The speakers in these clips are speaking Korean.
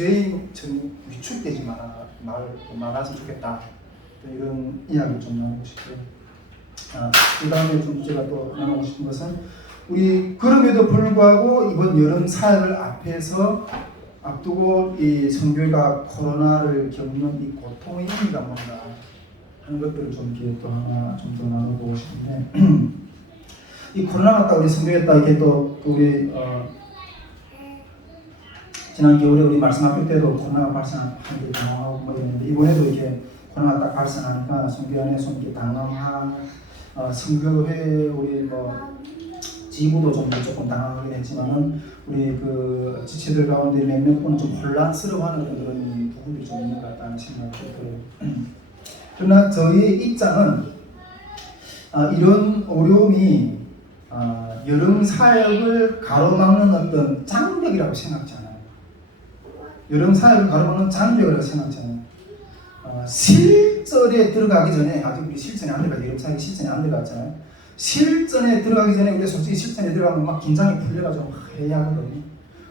도저히 위축되지 말았으면 좋겠다. 이런 이야기를 좀 나누고 싶고요. 그 다음에 좀 제가 또 나누고 싶은 것은 우리 그럼에도 불구하고 이번 여름 사역을 앞두고 이 선교회가 코로나를 겪는 이 고통의 의미가 뭔가 하는 것들을 좀 이렇게 또 하나 좀 더 나눠보고 싶은데 이 코로나가 딱 우리 선교회 딱 이렇게 또 우리 지난 겨울에 우리 말씀학교 때도 코로나가 발생하는데 당황하고 뭐 이랬는데 이번에도 이렇게 코로나가 딱 발생하니까 선교회 안에서 이렇게 당황한 선교회 우리 뭐 지부도 조금 당황하긴 했지만은 우리 그 지체들 가운데 몇몇 분은 좀 혼란스러워하는 그런 부분들이 좀 있는 것 같다는 생각이 들어요. 그러나 저희의 입장은 이런 어려움이 여름 사역을 가로막는 어떤 장벽이라고 생각지 않아요. 여름 사역을 가로막는 장벽이라고 생각지 않아요. 실전에 들어가기 전에 아직 우리 실전에 안 들어가죠. 여름 사역이 실전에 안 들어갔잖아요. 실전에 들어가기 전에 우리가 솔직히 실전에 들어가면 막 긴장이 풀려가지고 막 해야 하거든요.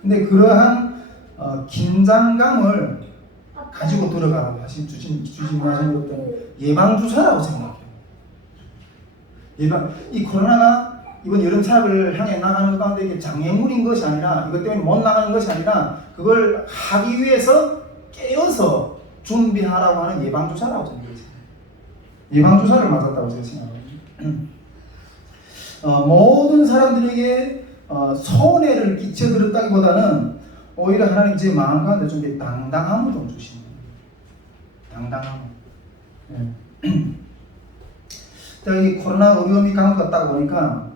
근데 그러한 긴장감을 가지고 들어가라고 하신 주님이 하신 어떤 예방주사라고 생각해요. 이 코로나가 이번 여름 사역을 향해 나가는 가운데 이게 장애물인 것이 아니라 이것 때문에 못 나가는 것이 아니라 그걸 하기 위해서 깨어서 준비하라고 하는 예방주사라고 생각해요. 예방주사를 맞았다고 제가 생각합니다. 모든 사람들에게 손해를 끼쳐드렸다기보다는 오히려 하나님 제 마음 가운데 좀 당당함을 좀 주시는 거예요. 당당함. 이 코로나 어려움이 강도가 보니까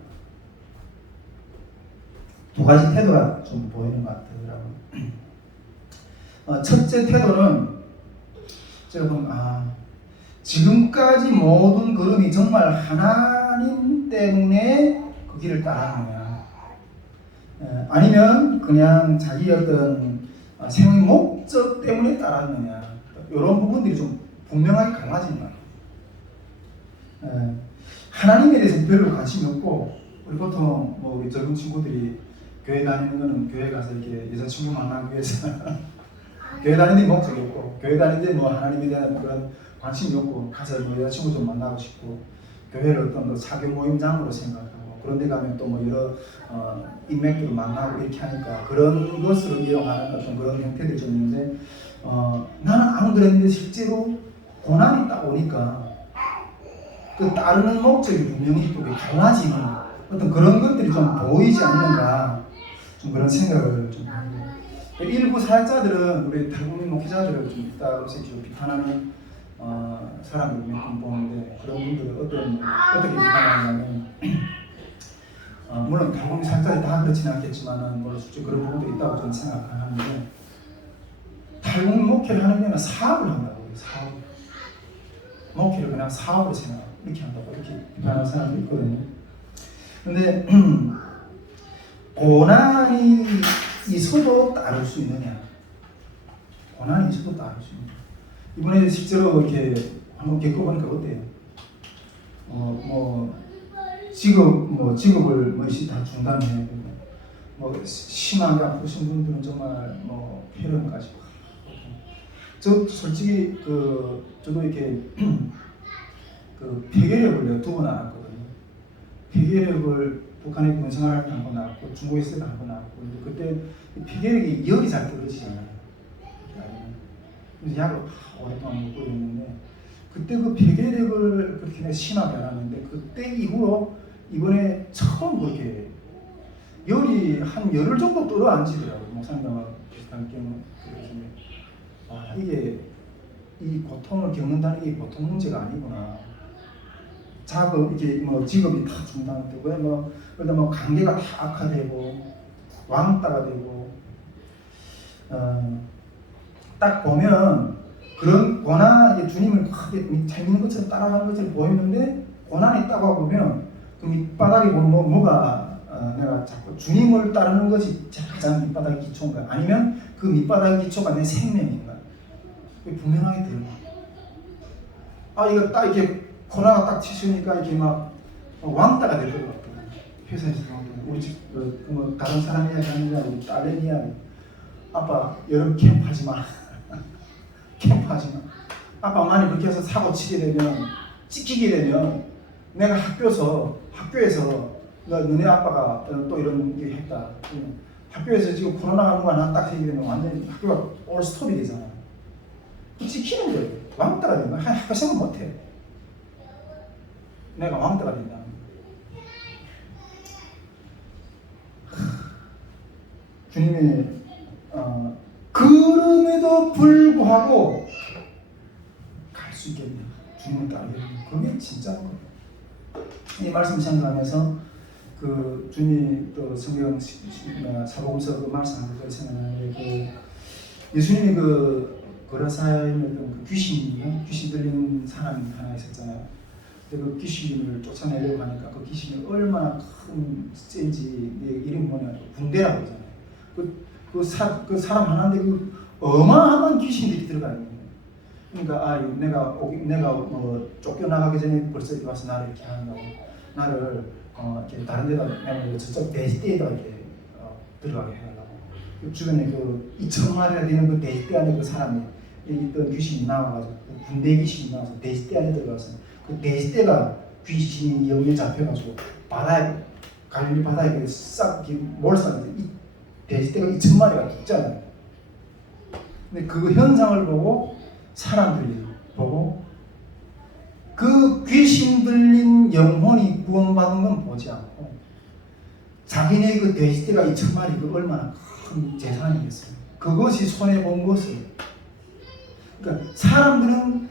두 가지 태도가 좀 보이는 것 같더라고요. 첫째 태도는 제가 보면 지금까지 모든 걸음이 정말 하나님 때문에 그 길을 따라가느냐 아니면 그냥 자기 어떤 생의 목적 때문에 따랐느냐 이런 부분들이 좀 분명하게 갈라지는 것 같아요. 하나님에 대해서 별로 관심이 없고 우리 보통 뭐 우리 젊은 친구들이 교회 다니는 거는 교회 가서 이렇게 여자친구 만나기 위해서 교회 다니는 데 목적이 없고 교회 다니는 데 뭐 하나님에 대한 그런 관심이 없고 가서 뭐 여자친구 좀 만나고 싶고 교회를 어떤 사교 모임장으로 생각하고 그런 데 가면 또 뭐 여러 인맥들을 만나고 이렇게 하니까 그런 것으로 이용하는 어떤 그런 형태들이 좀 있는데 나는 안 그랬는데 실제로 고난이 딱 오니까 그 따르는 목적이 분명히 또 달라지는 어떤 그런 것들이 좀 보이지 않는가 좀 그런 생각을 좀 합니다. 일부 사역자들은 우리 탈북민 목회자들을 좀 있다고 해서 좀 비판하는 사람들 몇 분 보는데 그런 분들은 어떻게 비판하냐면 물론 탈북민 사역자들이 다 그렇지는 않겠지만은 물론 솔직히 그런 부분도 있다고 저는 생각하는데 탈북민 목회를 하는 데는 사업을 한다고 해요. 사업 목회를 그냥 사업으로 생각 이렇게 한다고 이렇게 비판하는 사람도 있거든요. 근데 고난이 있어도 따를 수 있느냐? 고난이 있어도 따를 수 있느냐? 이번에 실제로 이렇게 한번 겪어보니까 어때요? 직업을 다 중단해. 심하게 아프신 분들은 정말 폐렴까지. 저 솔직히 저도 이렇게 폐결핵을 내가 2번 앓았거든요. 폐결핵을 북한에 군생활할 때 한 번 앓았고 중국에 있을 때 한 번 앓았고 그때 폐결핵이 열이 잘 떨어지잖아요. 그래서 약을 오랫동안 먹고 있는데 그때 그 폐결핵을 그렇게 심하게 앓았는데 그때 이후로 이번에 처음 그렇게 열이 한 열흘 정도 떨어앉히더라고요. 목사님과 비슷한 경우 이게 이 고통을 겪는다는 게 보통 문제가 아니구나. 작업 이게 직업이 다 중단되고 그러다 관계가 다 악화되고 왕따가 되고 딱 보면 그런 고난 주님을 크게 재밌는 것처럼 따라가는 것처럼 보이는데 고난이 따가 보면 그 밑바닥에 보면 뭐가 내가 자꾸 주님을 따르는 것이 가장 밑바닥의 기초인가 아니면 그 밑바닥의 기초가 내 생명인가 분명하게 들어요. 이거 딱 이렇게 코로나가 딱 치시니까 이렇게 왕따가 되더라고요. 회사에서 우리 집 다른 사람 이야기 하는 게 아니고 딸내 이야기. 아빠 여름 캠프하지 마. 캠프하지 마. 아빠 만약 그렇게 해서 사고 치게 되면, 찍히게 되면 내가 학교에서 너네 아빠가 또 이런 게 했다. 학교에서 지금 코로나가 누가 나딱 생기면 완전히 학교가 올 스톱이 되잖아. 지키는 거예요. 왕따가 되면 학교 생각 못해. 내가 왕따가 된다. 주님이 그럼에도 불구하고 갈 수 있겠냐? 주님을 따르게 되면 그게 진짜인 거예요. 이 말씀 생각하면서 그 주님이 또 성경 사복음서 그 말씀하는 걸 생각하는데 그 예수님이 그 거라사임에 그 귀신 들린 사람이 하나 있었잖아요. 근데 그 귀신을 쫓아내려고 하니까 그 귀신이 얼마나 큰 센지 이름이 뭐냐 군대라고 하잖아요. 그 사람 하나인데 그 어마어마한 귀신들이 들어가는 거예요. 그러니까 내가 뭐 쫓겨나가기 전에 벌써 이렇게 와서 나를 이렇게 한다고 나를 이렇게 다른 데다 내가 저쪽 대지대에다 이렇게 들어가게 해달라고. 그 주변에 그 2,000마리나 되는 그 대지대 안에 그 사람이 있던 귀신이 나와가지고 군대 귀신이 나와서 대지대 안에 들어가서 그 대지대가 귀신이 영에 잡혀가지고 갈릴리 바다에 싹 몰살하는데 이 대지대가 2,000마리가 죽잖아요. 근데 그 현상을 보고 사람들이 보고 그 귀신 들린 영혼이 구원받은 건 보지 않고 자기네 그 돼지떼가 2,000마리 그 얼마나 큰 재산이겠어요. 그것이 손해본 것을. 그러니까 사람이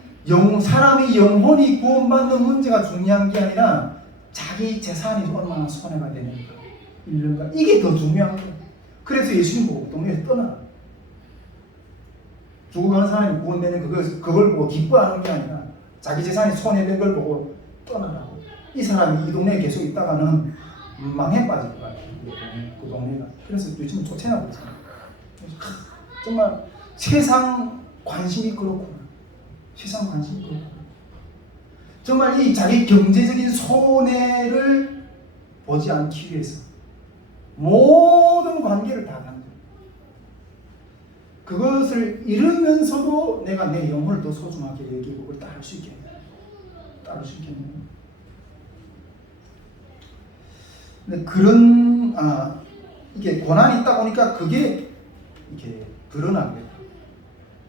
영혼이 구원받는 문제가 중요한 게 아니라 자기 재산이 얼마나 손해가 되는가 잃는가 이게 더 중요한 거예요. 그래서 예수님 보고 동네에서 떠나. 죽어가는 사람이 구원되는 그걸 보고 기뻐하는 게 아니라 자기 재산이 손해된 걸 보고 떠나라고. 이 사람이 이 동네에 계속 있다가는 망해 빠질 것 같아요. 그 동네가. 그래서 요즘 쫓아나고 있잖아요. 정말 세상 관심이 그렇구나. 세상 관심이 그렇구나. 정말 이 자기 경제적인 손해를 보지 않기 위해서 모든 관계를 다 단. 그것을 잃으면서도 내가 내 영혼을 더 소중하게 여기고 그걸 따를 수 있겠네. 근데 그런 이게 고난이 있다 보니까 그게 이렇게 드러나게 된다.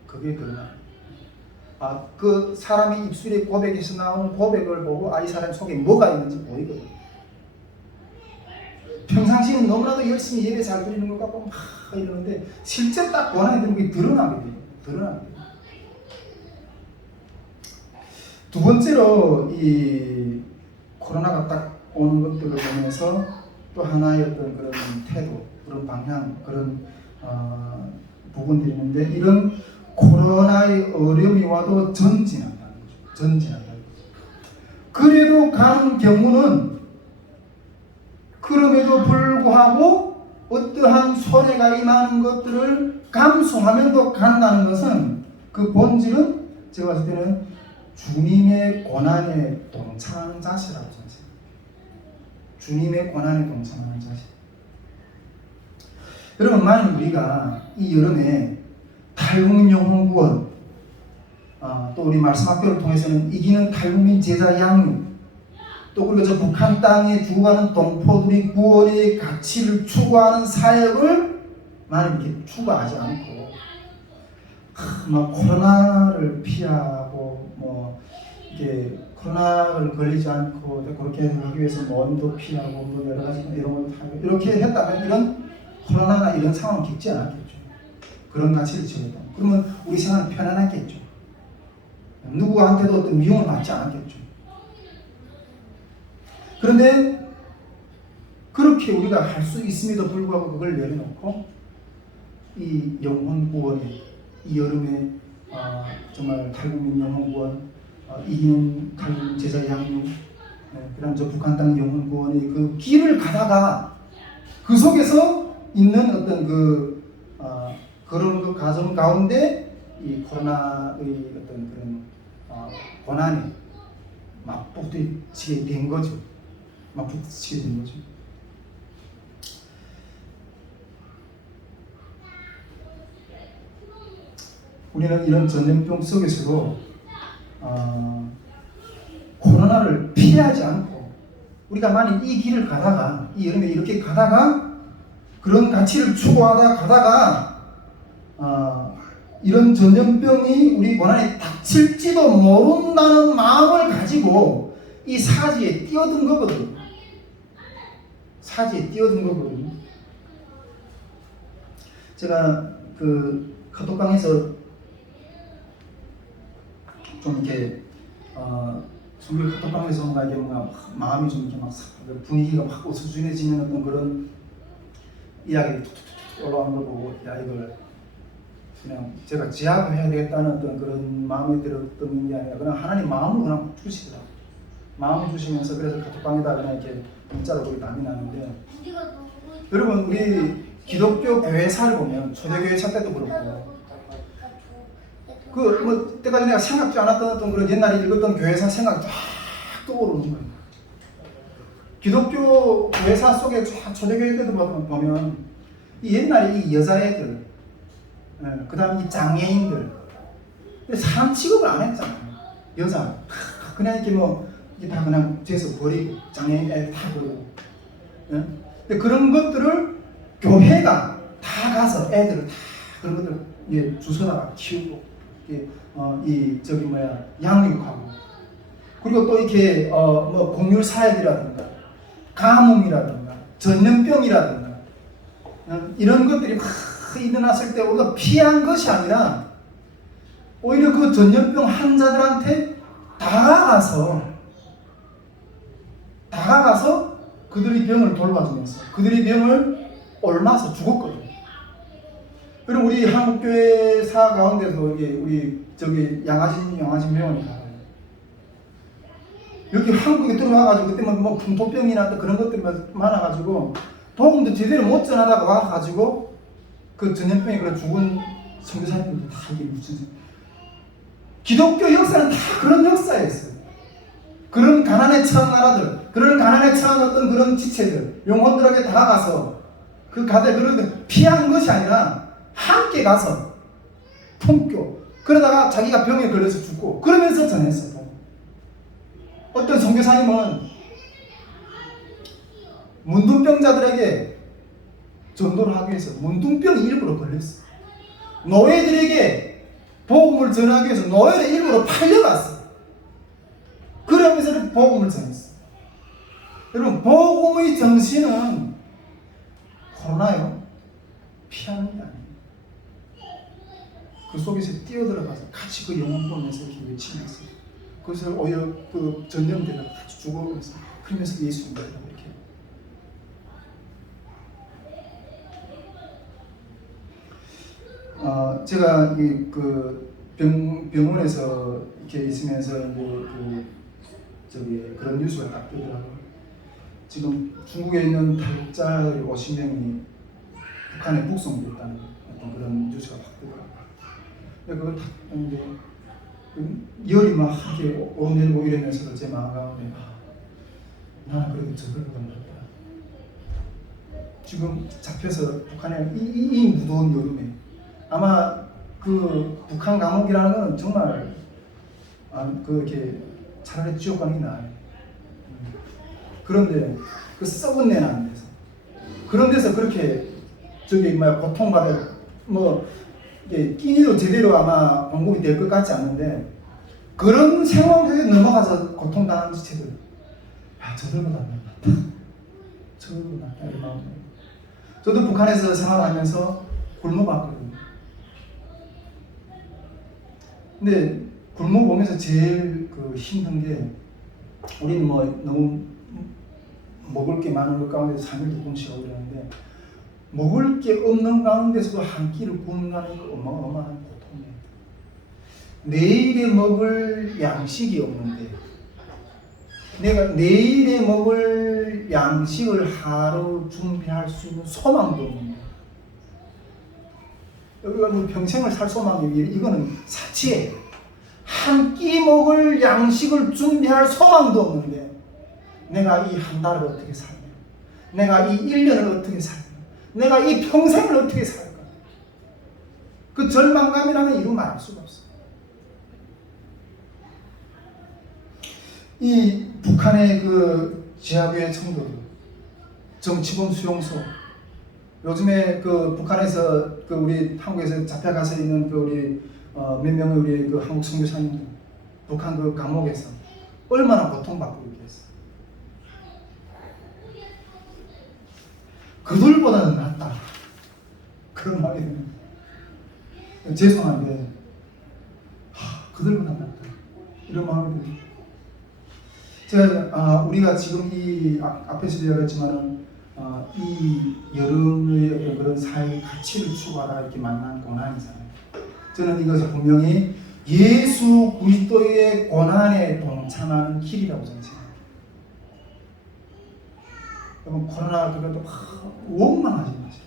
그게 드러나. 그 사람이 입술에 고백에서 나오는 고백을 보고 이 사람 속에 뭐가 있는지 보이거든. 평상시는 너무나도 열심히 예배 잘 드리는 것 같고 막 이러는데 실제 딱 고난이 되는 게 드러나게 돼요. 두 번째로 이 코로나가 딱 오는 것들을 보면서 또 하나의 어떤 그런 태도, 그런 방향, 그런 부분들이 있는데 이런 코로나의 어려움이 와도 전진한다는 거죠. 그래도 가는 경우는 그럼에도 불구하고 어떠한 손해가 임하는 것들을 감수하면서 간다는 것은 그 본질은 제가 봤을 때는 주님의 고난에 동참하는 자세라고 생각해요. 주님의 고난에 동참하는 자세. 여러분, 만약 우리가 이 여름에 탈북민 영혼 구원, 또 우리 말씀 학교를 통해서는 이기는 탈북민 제자 양육, 또 그리고 저 북한 땅에 죽어가는 동포들의 구원의 가치를 추구하는 사역을 만약 이렇게 추구하지 않고 막 코로나를 피하고 뭐 이렇게 코로나를 걸리지 않고 그렇게 하기 위해서 뭐 온도 피하고 뭐 여러 가지 이런 걸 하고 이렇게 했다면 이런 코로나나 이런 상황은 겪지 않았겠죠. 그런 가치를 지었다. 그러면 우리 생활은 편안했겠죠. 누구한테도 어떤 미움을 받지 않았겠죠. 그런데 그렇게 우리가 할 수 있음에도 불구하고 그걸 내려놓고 이 영혼 구원에 이 여름에 정말 탈북민 영혼 구원, 이기는 탈북민 제자 양육, 그다음 저 북한 땅 영혼 구원의 그 길을 가다가 그 속에서 있는 어떤 그런 그 과정 가운데 이 코로나의 어떤 그런 고난이 막 부딪히게 된 거죠. 우리는 이런 전염병 속에서도 코로나를 피하지 않고 우리가 만약 이 길을 가다가 이 여름에 이렇게 가다가 그런 가치를 추구하다 가다가 이런 전염병이 우리 권한에 닥칠지도 모른다는 마음을 가지고 이 사지에 뛰어든 거거든요. 사지에 뛰어든 거거든요. 제가 그 카톡방에서 좀 이렇게 성교 카톡방에서 뭔가 이게 뭔가 마음이 좀 이렇게 막 분위기가 확 어수선해지는 어떤 그런 이야기가 툭툭툭 올라오는 걸 보고 야 이걸 그냥 제가 제압을 해야 되겠다는 어떤 그런 마음이 들었던 게 아니라 그냥 하나님 마음을 그냥 주시더라고요. 마음을 주시면서 그래서 카톡방에다 그냥 이렇게 문자로 우리 남이 나는데 여러분 우리 기독교 교회사를 보면 초대교회사 때도 그렇고 그 뭐 때까지 내가 생각지 않았던 어떤 그런 옛날에 읽었던 교회사 생각이 쫙 떠오르는 거예요. 기독교 교회사 속에 초대교회 때도 보면 이 옛날에 이 여자애들 그 다음 이 장애인들 사람 취급을 안 했잖아요. 여자 그냥 이렇게 뭐 이게 다 그냥 뒤에서 버리고 장애인 애들 다 버리고 근데 그런 것들을 교회가 다 가서 애들을 다 그런 것들 주워다가 키우고 양육하고 그리고 또 이렇게 뭐 공유 사역이라든가 가뭄이라든가 전염병이라든가 이런 것들이 막 일어났을 때 우리가 피한 것이 아니라 오히려 그 전염병 환자들한테 다가가서 그들의 병을 돌봐주면서 그들의 병을 옮아서 죽었거든요. 그럼 우리 한국교회사 가운데서 우리 저기 양아진 병원이 가요. 여기 한국에 들어와가지고 그때 뭐 풍토병이나 또 그런 것들이 많아가지고 복음도 제대로 못 전하다가 와가지고 그 전염병에 그런 죽은 선교사님들도 다 이게 무슨 기독교 역사는 다 그런 역사였어요. 그런 가난에 처한 나라들, 그런 가난에 처한 어떤 그런 지체들, 영혼들에게 다가가서 그 가대 그런 피한 것이 아니라 함께 가서 품교. 그러다가 자기가 병에 걸려서 죽고 그러면서 전했어요. 어떤 선교사님은 문둥병자들에게 전도를 하기 위해서 문둥병이 일부러 걸렸어요. 노예들에게 복음을 전하기 위해서 노예를 일부러 팔려갔어요. 그러면서 복음을 전했어요. 여러분 복음의 정신은 코로나요 피하는 게 아니에요. 그 속에서 뛰어들어가서 같이 그 영혼 보면서 이렇게 외치면서 그래서 오히려 그 전염되다가 같이 죽어가면서 그러면서 예수님 이렇게 제가 병원에서 이렇게 있으면서 그런 뉴스가 딱 뜨더라고요. 지금 중국에 있는 탈북자들이 50명이 북한에 북송됐다는 어떤 그런 뉴스가 딱 뜨더라고요. 그걸 딱 했는데 열이 막 이렇게 오르내리고 이러면서도 제 마음 가운데 나는 그래도 저걸 건졌다. 지금 잡혀서 북한에 이 무더운 여름에 아마 그 북한 감옥이라는 건 정말 이렇게 차라리 지옥 가는 게 나아요. 그런데 그 썩은 내 나는 데서 그런 데서 그렇게 고통받을 끼니도 제대로 아마 공급이 될 것 같지 않는데 그런 상황 속에 넘어가서 고통당하는 지체들 저들보다 낫다. 저들보다 낫다. 이 마음에 저도 북한에서 생활하면서 굶어봤거든요. 근데 굶어보면서 제일 힘든 게 우리는 너무 먹을 게 많은 것 가운데 3일 조금씩 하고 이러는데 먹을 게 없는 가운데서도 한 끼를 굶는다는 거 어마어마한 고통이에요. 내일에 먹을 양식이 없는데 내가 내일에 먹을 양식을 하루 준비할 수 있는 소망도 없는데 여기가 평생을 살 소망이 이거는 사치예요. 한 끼 먹을 양식을 준비할 소망도 없는데 내가 이 한 달을 어떻게 살며 내가 이 1년을 어떻게 살며 내가 이 평생을 어떻게 살까? 그 절망감이라는 이루 말 알 수가 없어. 이 북한의 그 지하교회 청도들, 정치범 수용소, 요즘에 그 북한에서 그 우리 한국에서 잡혀가서 있는 그 우리 몇 명의 우리 그 한국 선교사님들, 북한 그 감옥에서 얼마나 고통받고 있겠어. 그들보다는 낫다. 그런 말이 듭니다. 죄송한데 그들보다 낫다. 이런 마음이 듭니다. 제가 우리가 지금 이 앞에서도 이야기했지만은 이 여름의 그런 사회의 가치를 추구하다가 이렇게 만난 고난이잖아요. 저는 이것을 분명히 예수 그리스도의 고난에 동참하는 길이라고 저는 생각합니다. 여러분 코로나 그것도 원망하지 마세요.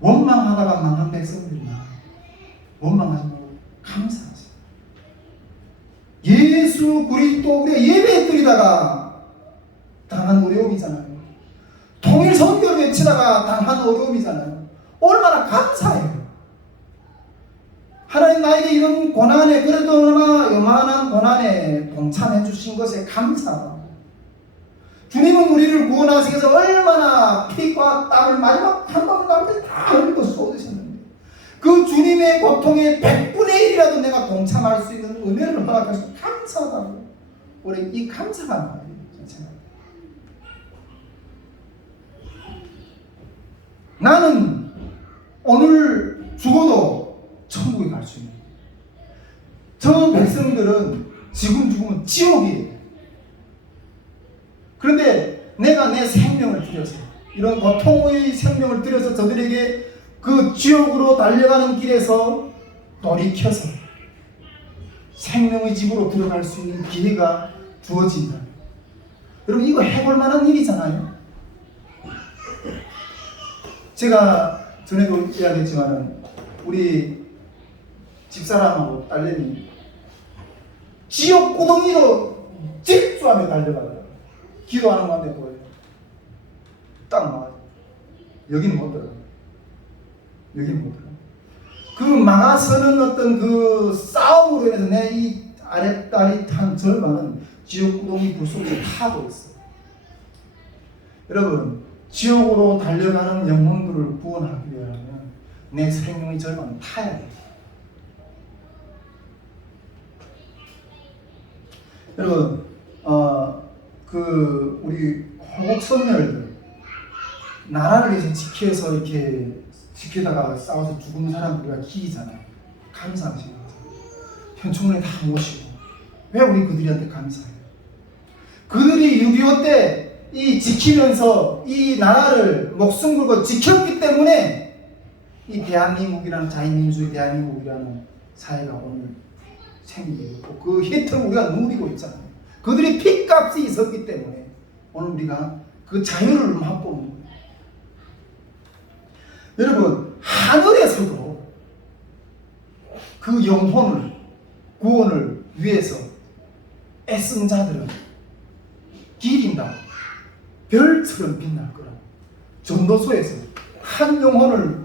원망하다가 망한 백성들이 많아요. 원망하지 말고 감사하세요. 예수 그리스도 우리가 예배 드리다가 당한 어려움이잖아요. 통일 선교를 외치다가 당한 어려움이잖아요. 얼마나 감사해요. 하나님 나에게 이런 고난에 그래도 요만한 고난에 동참해 주신 것에 감사하고 주님은 우리를 구원하시기 위해서 얼마나 피와 땀을 마지막 한 방울 남을 다 흘리고 쏟으셨는데 그 주님의 고통의 100분의 1이라도 내가 동참할 수 있는 은혜를 허락하셔서 감사하다고 우리 이 감사가 말이에요. 나는 오늘 죽어도 천국에 갈 수 있는 저 백성들은 지금 죽으면 지옥이에요. 그런데 내가 내 생명을 들여서 이런 고통의 생명을 들여서 저들에게 그 지옥으로 달려가는 길에서 돌이켜서 생명의 집으로 들어갈 수 있는 기회가 주어진다. 여러분 이거 해볼 만한 일이잖아요. 제가 전에도 이야기했지만 우리 집사람하고 딸내미 지옥 구덩이로 질주하며 달려가더라고요. 기도하는 건데 보여요. 딱 막아요. 여기는 못 들어가요. 여기는 못 들어가요. 그 막아서는 어떤 그 싸움으로 인해서 내 이 아랫다리탄 절반은 지옥 구덩이 불 속에 타고 있어. 여러분 지옥으로 달려가는 영혼들을 구원하기 위하면 내 생명의 절반은 타야 돼. 여러분, 그 우리 호국 선열들 나라를 위해서 지켜서 이렇게 지키다가 싸워서 죽은 사람들과 기이잖아요. 감사하시는 거죠. 현충원에 다 모시고 왜 우리 그들한테 감사해요? 그들이 6.25 때 이 지키면서 이 나라를 목숨 걸고 지켰기 때문에 이 대한민국이라는 자유민주주의 대한민국이라는 사회가 오늘 생기게 됐고 그 혜택을 우리가 누리고 있잖아요. 그들이 핏값이 있었기 때문에 오늘 우리가 그 자유를 맛보는 거예요. 여러분 하늘에서도 그 영혼을 구원을 위해서 애쓴 자들은 기린다 별처럼 빛날 거라. 전도서에서 한 영혼을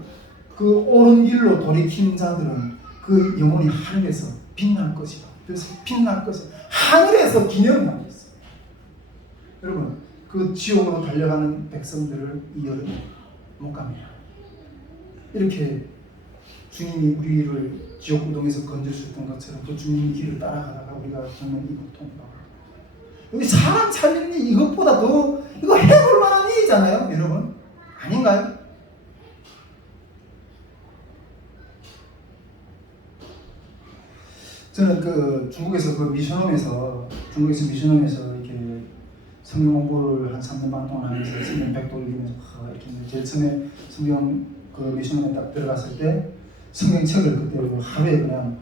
그 옳은 길로 돌이킨 자들은 그 영혼이 하늘에서 빛날 것이다. 그래서 빛날 것이다. 하늘에서 기념을 하고 있어요. 여러분 그 지옥으로 달려가는 백성들을 이 여름에 못 갑니다. 이렇게 주님이 우리를 지옥 구덩이에서 건져주셨던 것처럼 그 주님의 길을 따라가다가 우리가 겪는 이 고통과 여기 사람 살리는 게 이것보다 더 이거 해볼 만한 일이잖아요, 여러분. 아닌가요? 저는 그 중국에서 미션홈에서 이렇게 성경 공부를 한 3년 반 동안 하면서 성경 백도를 읽으면서 이렇게 제일 처음에 성경 그 미션홈에 딱 들어갔을 때 성경책을 그때 하루에 그냥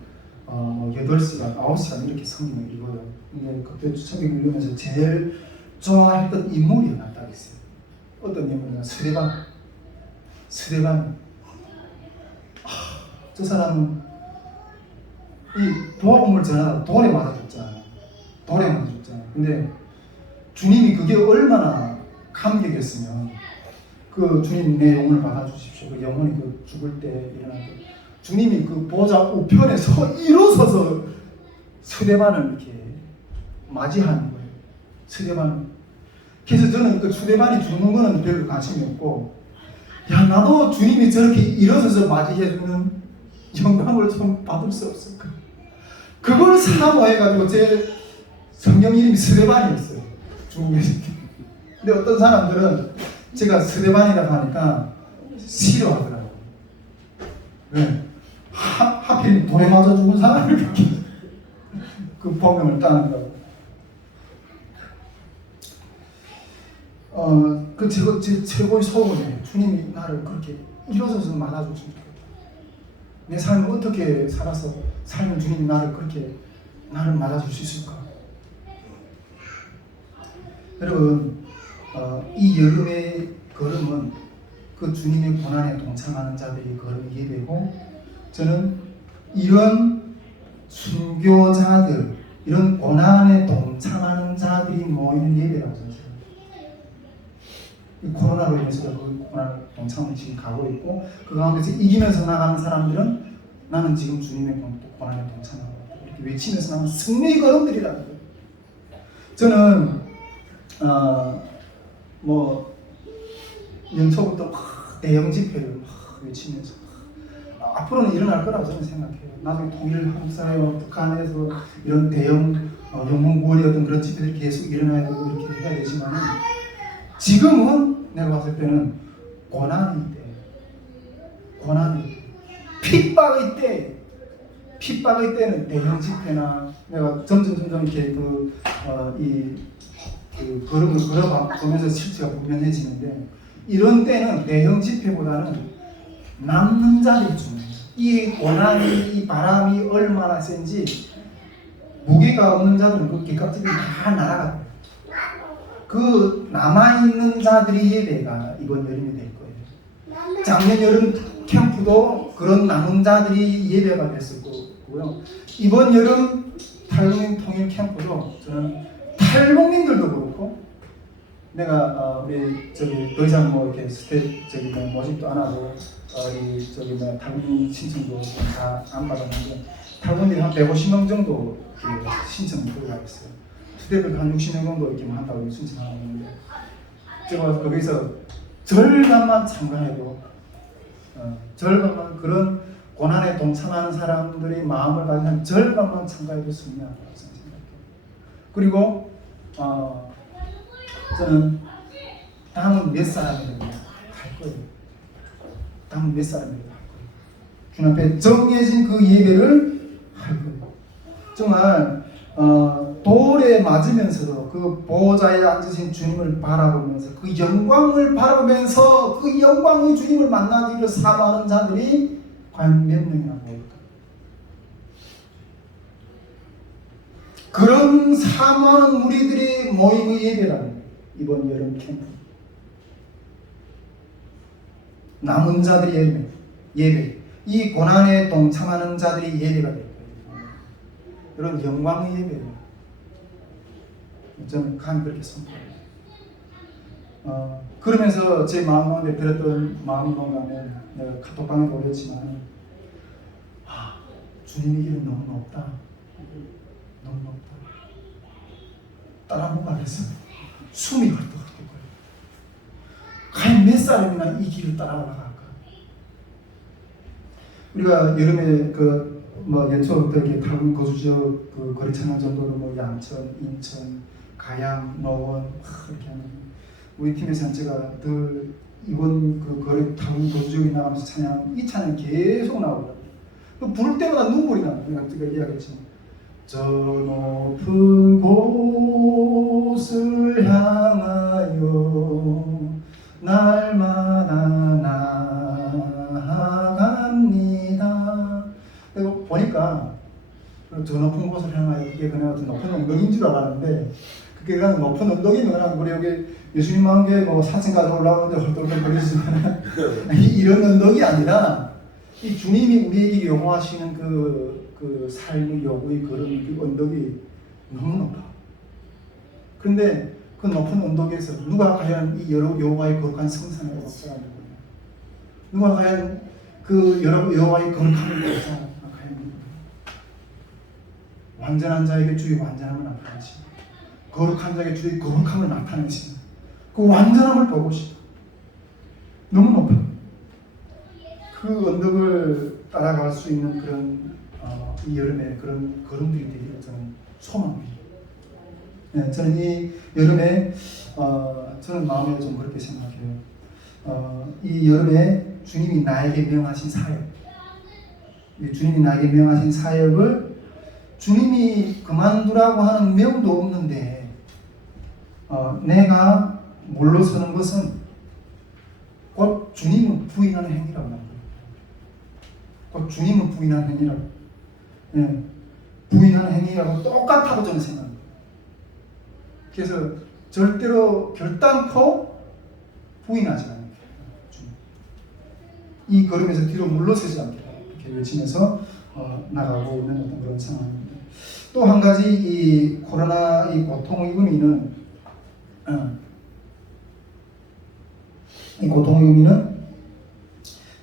8시간, 9시간 이렇게 성경을 읽어요. 근데 그때 성경 읽으면서 제일 좋아했던 인물이 하나 딱 있어요. 어떤 인물이냐? 스데반. 저 사람은 이 도화복음을 전하다 돌에 맞아 죽잖아요. 근데 주님이 그게 얼마나 감격했으면 그 주님 내 영혼을 받아주십시오. 그 영혼이 그 죽을 때 일어날 때 주님이 그 보좌 우편에 일어서서 서대반을 이렇게 맞이하는 거예요. 서대반. 그래서 저는 그 서대반이 죽는 거는 별로 관심이 없고, 야, 나도 주님이 저렇게 일어서서 맞이해주는 영광을 좀 받을 수 없을까? 그걸 사모해가지고 제 성경 이름이 서대반이었어요. 중국에. 근데 어떤 사람들은 제가 서대반이라고 하니까 싫어하더라고요. 왜? 하필 돌에 맞아 죽은 사람을 그렇게 그 법명을 따는다고. 제 최고의 소원이에요. 주님이 나를 그렇게 일어서서 맞아주시면 좋겠다. 내 삶을 어떻게 살아서 살면 주님이 나를 그렇게 나를 맞아줄 수 있을까? 여러분, 이 여름의 걸음은 그 주님의 고난에 동참하는 자들이 걸은 예배고, 저는 이런 순교자들, 이런 고난에 동참하는 자들이 모이는 예배라고 생각해요. 이 코로나로 인해서 그 고난에 동참을 지금 가고 있고, 그 가운데서 이기면서 나가는 사람들은 나는 지금 주님의 고난에 동참하고 있다, 이렇게 외치면서 나가는 승리의 걸음들이라는 거예요. 저는 연초부터 대형 집회를 외치면서 앞으로는 일어날 거라고 저는 생각해요. 나중에 통일 한국 사회, 북한에서 이런 대형 영웅구원의 어떤 그런 집회들이 계속 일어나야 되고 이렇게 해야 되지만, 지금은 내가 봤을 때는 고난이 핍박의 때는 대형 집회나, 내가 점점 이렇게 걸음을 걸어보면서 실체가 분명해지는데, 이런 때는 대형 집회보다는 남는 자들이 중요해요. 이 고난이, 이 바람이 얼마나 센지 무게가 없는 자들은 그 객각지들이 다 날아가요. 그 남아있는 자들이 예배가 이번 여름이 될 거예요. 작년 여름 캠프도 그런 남은 자들이 예배가 됐을 거고요. 이번 여름 탈북민 통일 캠프도 저는 탈북민들도 그렇고, 내가 우리 더 이상 이렇게 모집도 안 하고 탈북민 신청도 다 안 받았는데, 탈북민이 한 150명 정도 신청을 들어가 있어요. 수대들 한 60명 정도 이렇게 한다고 신청하고 있는데, 제가 거기서 절반만 참가해도 절반만 그런 고난에 동참하는 사람들이 마음을 가진 한 절반만 참가해도 승리한다고 생각해요. 그리고 저는 다음은 몇 사람이라도 할 거예요. 다음은 몇 사람이라도 할 거예요. 주님 앞에 정해진 그 예배를 할 거예요. 정말 돌에 맞으면서도 그 보호자에 앉으신 주님을 바라보면서, 그 영광을 바라보면서 그 영광의 주님을 만나기 위해 사모하는 자들이 과연 몇 명이나 모일까? 그런 사모하는 무리들이 모임의 예배라는 이번 여름 캠프. 남은 자들이 예배. 이 고난에 동참하는 자들이 예배가 될 거예요. 이런 영광의 예배예요. 저는 감히 그렇게 선포해요. 그러면서 제 마음 가운데 들었던 마음이 뭔가면, 내가 카톡방에도 올렸지만, 주님의 길은 너무 높다. 너무 높다. 따라 못 가겠어. 숨이 헐떡헐떡 거려. 과연 몇 사람이나 이 길을 따라 올라갈까? 우리가 여름에 연초부터 이렇게 탈북 거주 지역 거리 천명 정도로 양천, 인천, 가양, 노원 이렇게 하는, 우리 팀에서는 제가 늘 이번 거리 탈북 거주 지역에 나가면서 이 찬양 계속 나오더라고요. 부를 때마다 눈물이 나요. 제가 이야기했지만, 저 높은 곳을 향하여 날마다 나아갑니다. 내가 보니까 저 높은 곳을 향하여, 그게 그냥 어떤 높은 언덕인 줄 알았는데, 그게 그냥 높은 언덕이면 그냥 우리 여기 예수님 마음교회 4층까지 올라오는데 헐떡헐떡거리지만 이런 언덕이 아니라, 이 주님이 우리에게 요구하시는 그 삶의 요구의 걸음이, 그 언덕이 너무 높아. 그런데 그 높은 언덕에서 누가 과연 이 여러 여호와의 거룩한 성산에 올라가는 거냐? 누가 과연 그 여호와의 거룩함을 보자. 완전한 자에게 주의 완전함을 나타내시고 거룩한 자에게 주의 거룩함을 나타내시는 그 완전함을 보고 싶어. 너무 높아. 그 언덕을 따라갈 수 있는 그런 이 여름에 그런 걸음들이 되기를 저는 소망합니다. 네, 저는 이 여름에 저는 마음에 좀 그렇게 생각해요. 이 여름에 주님이 나에게 명하신 사역, 주님이 나에게 명하신 사역을 주님이 그만두라고 하는 명도 없는데 내가 물러서는 것은 곧 주님을 부인하는 행위라고 합니다. 곧 주님을 부인하는 행위라고. 네, 부인하는 행위하고 똑같다고 저는 생각합니다. 그래서 절대로 결단코 부인하지 않아요. 이 걸음에서 뒤로 물러서지 않게 이렇게 외치면서 나가고 있는 어떤 그런 상황입니다. 또 한 가지 이 코로나 이 고통의 의미는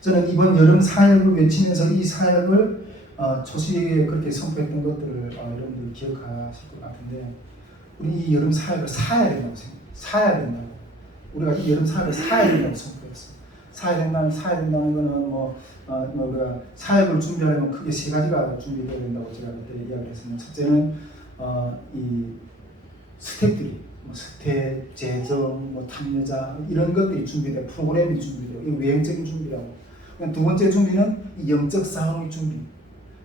저는 이번 여름 사역을 외치면서 이 사역을 초시에 그렇게 선포했던 것들을 여러분들 기억하실 것 같은데, 우리 이 여름 사역을 사야 된다고 생각해요. 사야 된다고. 우리가 이 여름 사역을 사야 된다고 선포했어요. 사야 된다는 거는 우리가 사역을 준비하려면 크게 세 가지가 준비되어야 된다고 제가 그때 이야기를 했습니다. 첫째는 이 스텝들이 스텝, 재정, 탐여자 이런 것들이 준비돼, 프로그램이 준비돼요. 이 외형적인 준비라고. 두 번째 준비는 이 영적 싸움의 준비.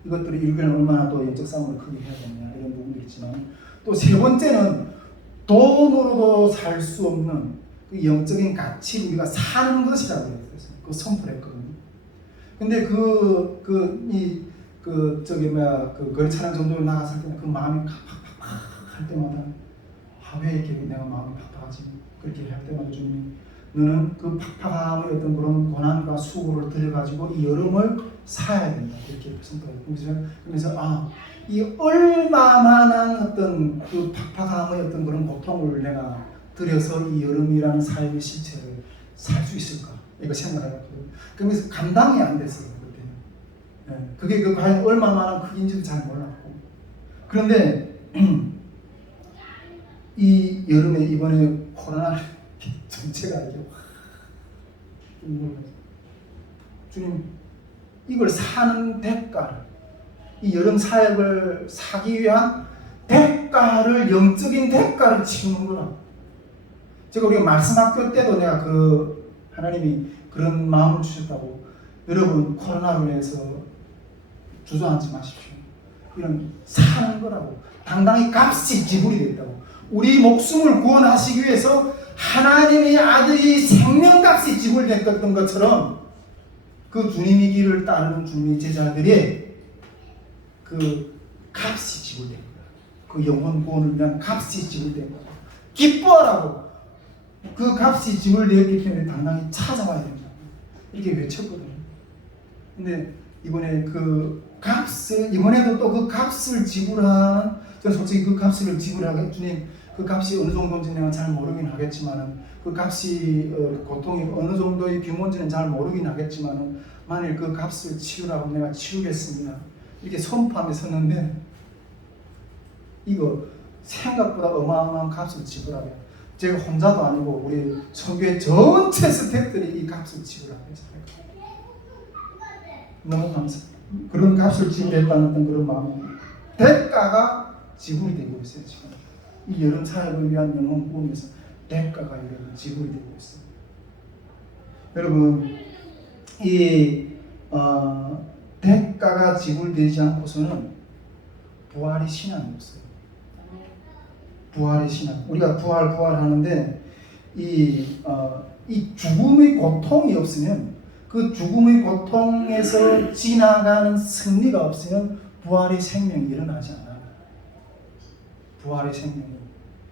이것들이 일교는 얼마나 또 영적 싸움을 크게 해야 되느냐 이런 부분들이 있지만, 또 세 번째는 돈으로도 살 수 없는 그 영적인 가치를 우리가 사는 것이라고 했어요. 그 선포를 했거든요. 근데 그 거래차량 정도로 나갔을 때는 그 마음이 팍팍팍 할 때마다 왜 이렇게 내가 마음이 팍팍하지? 그렇게 할 때마다 주님이 너는 그 팍팍함의 어떤 그런 고난과 수고를 들여가지고 이 여름을 사야 된다. 이렇게 선포했어요. 그러면서 이 얼마만한 어떤 그 팍팍함의 어떤 그런 고통을 내가 들여서 이 여름이라는 사역의 실체를 살 수 있을까? 이거 생각해봤거든요. 그러면서 감당이 안 됐어요, 그때는. 네, 그게 과연 얼마만한 크기인지도 잘 몰랐고. 그런데 이 여름에 이번에 코로나 전체가 이렇게 주님, 이걸 사는 대가를, 이 여름 사역을 사기 위한 대가를, 영적인 대가를 치르는 거라. 제가 우리가 말씀학교 때도 내가 하나님이 그런 마음을 주셨다고, 여러분 코로나로 인해서 주저앉지 마십시오. 이런 사는 거라고. 당당히 값이 지불이 됐다고. 우리 목숨을 구원하시기 위해서 하나님의 아들이 생명값이 지불됐던 것처럼 그 주님의 길을 따르는 주님의 제자들의 그 값이 지불된 거야. 그 영혼 구원을 위한 값이 지불된 거야. 기뻐하라고. 그 값이 지불되었기 때문에 당당히 찾아와야 된다. 이렇게 외쳤거든요. 근데 이번에 이번에도 또 그 값을 지불하는, 저는 솔직히 그 값을 지불하게, 주님, 그 값이 어느 정도인지 내가 잘 모르긴 하겠지만은, 그 값이 고통이 어느 정도의 규모인지는 잘 모르긴 하겠지만은, 만일 그 값을 치르라고 내가 치르겠습니다. 이렇게 선포하며 섰는데, 이거 생각보다 어마어마한 값을 지불하게, 제가 혼자도 아니고 우리 선교회 전체 스태프들이 이 값을 지불하게 해서 너무 감사합니다. 그런 값을 지불했다는 그런 마음이, 대가가 지불이 되고 있어요. 지금 이 여름 사역을 위한 영혼 구원에서 대가가 여러분 지불이 되고 있어요. 여러분, 이 대가가 지불되지 않고서는 부활의 신앙이 없어요. 부활의 신앙. 우리가 부활하는데 이 죽음의 고통이 없으면, 그 죽음의 고통에서 지나가는 승리가 없으면 부활의 생명이 일어나지 않아요. 부활의 생명이.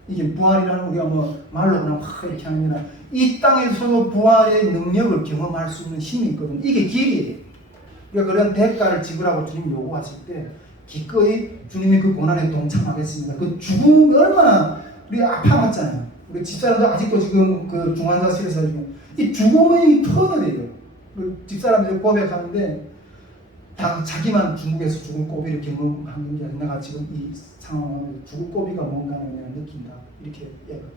이게 부활이라는, 우리가 말로 그냥 막 이렇게 하는 게 아니라 이 땅에서도 부활의 능력을 경험할 수 있는 힘이 있거든요. 이게 길이에요. 우리가 그런 대가를 지불하고 주님 요구하실 때 기꺼이 주님의 그 고난에 동참하겠습니다. 그 죽음이 얼마나 우리가 아파봤잖아요. 우리 집사람도 아직도 지금 그 중환자실에서 이 죽음의 터널이에요. 집사람들이 고백하는데 다 자기만 중국에서 죽을 고비를 경험하는 게 아니라 내가 지금 이 상황을 죽을 고비가 뭔가를 내가 느낀다 이렇게 얘기했어요.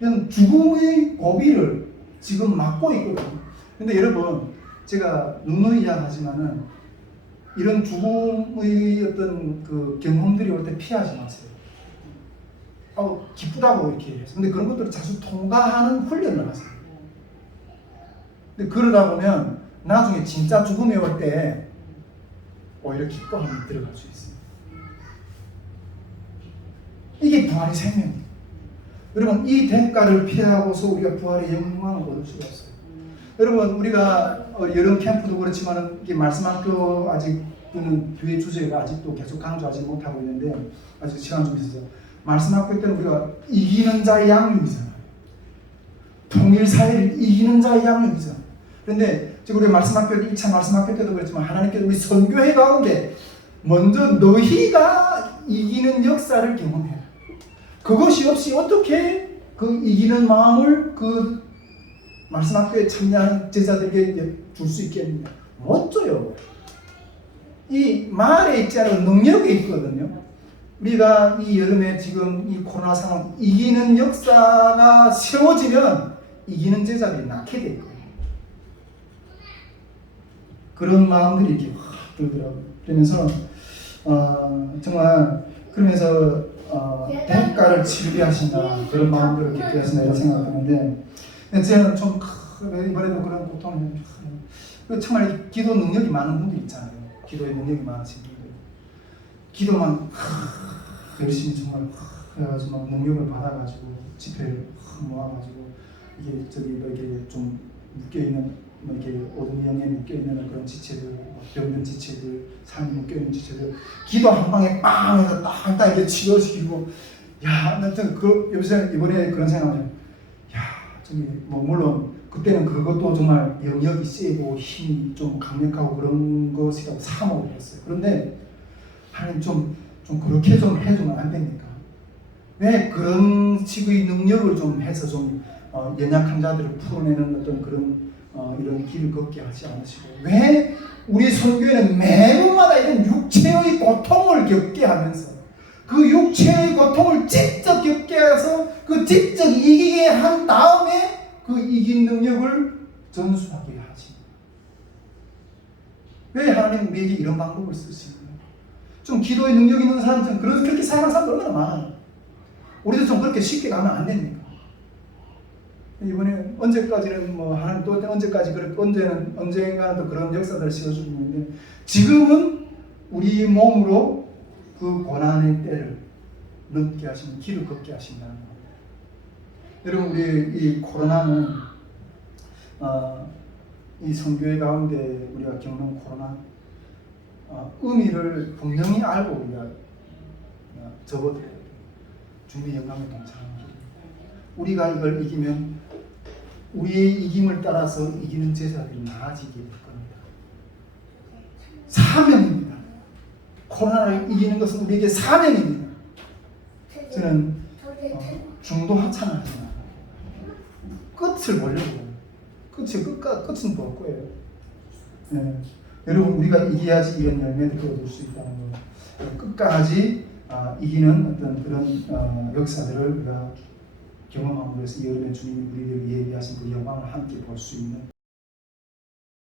이런 죽음의 고비를 지금 맞고 있거든요. 근데 여러분 제가 누누이 이야기하지만은 이런 죽음의 어떤 그 경험들이 올 때 피하지 마세요. 기쁘다고 이렇게 해서. 근데 그런 것들을 자주 통과하는 훈련을 하세요. 근데 그러다 보면 나중에 진짜 죽음이 올 때 오히려 기뻐함이 들어갈 수 있어요. 이게 부활의 생명이에요. 여러분 이 대가를 피하고서 우리가 부활의 영광을 얻을 수가 없어요. 여러분 우리가 여름 캠프도 그렇지만 이게 말씀학교 아직은 교회 주제가 아직도 계속 강조하지 못하고 있는데 아직 시간 좀 있어서 말씀학교 때는 우리가 이기는 자의 양육이잖아요. 통일 사회를 이기는 자의 양육이잖아요. 그런데 지금 우리 말씀학교 1차 말씀학교 때도 그랬지만 하나님께서 우리 선교회 가운데 먼저 너희가 이기는 역사를 경험해라. 그것이 없이 어떻게 그 이기는 마음을 그 말씀학교에 참여하는 제자들에게 줄 수 있겠느냐? 못 줘요. 이 말에 있지 않은 능력이 있거든요. 우리가 이 여름에 지금 이 코로나 상황 이기는 역사가 세워지면 이기는 제자들이 낳게 될 거예요. 그런 마음들이 이렇게 확 들더라고요. 그러면서 정말 그러면서 대가를 치르게 하신다 그런 마음들을 깊게 하신다 이런 생각하는데 저는 좀 이번에도 그런 고통을 정말 기도 능력이 많은 분들 있잖아요. 기도에 능력이 많으신 분들 기도만 열심히 정말 그래가지고 막 능력을 받아가지고 집회를 모아가지고 이게 저기 이렇게 좀 묶여있는 이렇게 어둠 영에 묶여있는 그런 지체들, 병든 지체들, 삶이 묶여있는 지체들 기도 한 방에 빵 해서 딱 이렇게 치료시키고 야, 나한테 요새 이번에 그런 생각을 야, 저기 뭐 물론 그때는 그것도 정말 영역이 세고 힘이 좀 강력하고 그런 것이라고 사모를 했어요. 그런데 하나님 좀 그렇게 좀 해주면 안 됩니까? 왜 그런 식의 능력을 좀 해서 좀 연약한 자들을 풀어내는 어떤 그런 이런 길을 걷게 하지 않으시고 왜 우리 선교회는 매번마다 이런 육체의 고통을 겪게 하면서 그 육체의 고통을 직접 겪게 해서 그 직접 이기게 한 다음에 그 이긴 능력을 전수하게 하지. 왜 하나님 우리에게 이런 방법을 쓰시는 거예요? 좀 기도의 능력 있는 사람들은 그렇게 사용하는 사람들 얼마나 많아요. 우리도 좀 그렇게 쉽게 가면 안 됩니까? 이번에 언제까지는 뭐 하나님 또 언제까지 언젠가는 또 그런 역사들을 씌워주고 있는데 지금은 우리 몸으로 그 고난의 때를 넘게 하시는 길을 걷게 하신다는 겁니다. 여러분 우리 이 코로나는 이 선교회 가운데 우리가 겪는 코로나 의미를 분명히 알고 우리가 접어들어야 돼요. 주님의 영광에 동참하는 길. 우리가 이걸 이기면 우리의 이김을 따라서 이기는 제자들이 많아지게 될 겁니다. 사명입니다. 코로나를 이기는 것은 우리에게 사명입니다. 저는 중도 하찮은 끝을 보려고 끝은 볼 거예요. 네. 여러분 우리가 이겨야지 이런 열매를 얻을 수 있다는 거. 끝까지 이기는 어떤 그런 역사들을 우리가 경험함으로 해서 여름에 주님이 우리에게 예비하신 그 영광을 함께 볼 수 있는